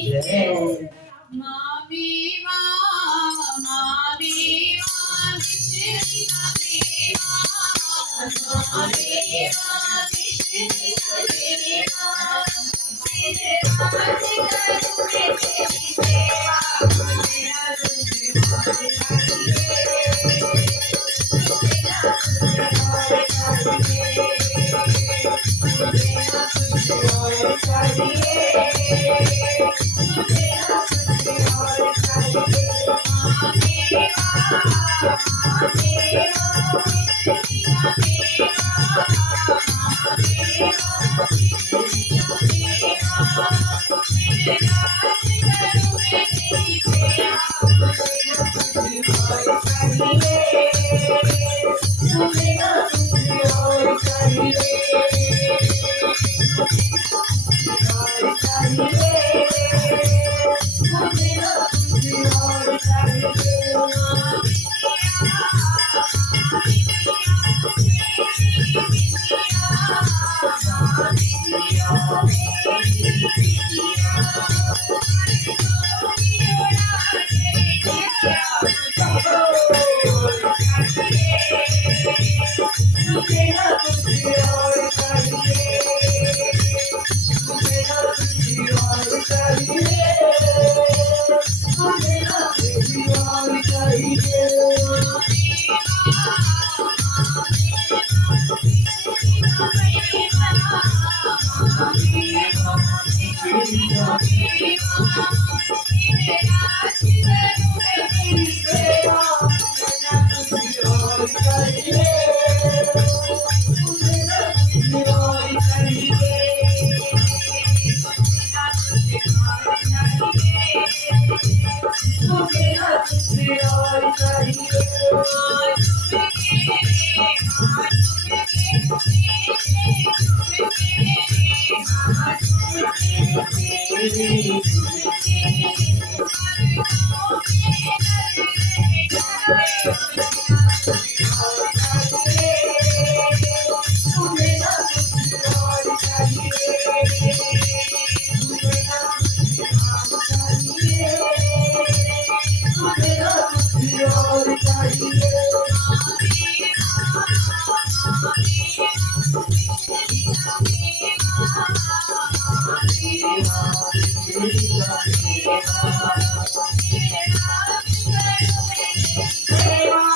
जय मामेवा मामेवा विष्णुना देवा मामेवा विष्णुना देवा विजयाच करुणे तेरी सेवा तेरा तुझे और चाहिए तेरा तुझे और चाहिए तेरा तुझे और चाहिए तेरा तुझे और चाहिए मामेवा मामेवा विष्णुना देवा मामेवा विष्णुना देवा विजयाच करुणे तेरी सेवा तेरा तुझे और चाहिए तेरा तुझे और चाहिए और चाहिए तेरा तुझे और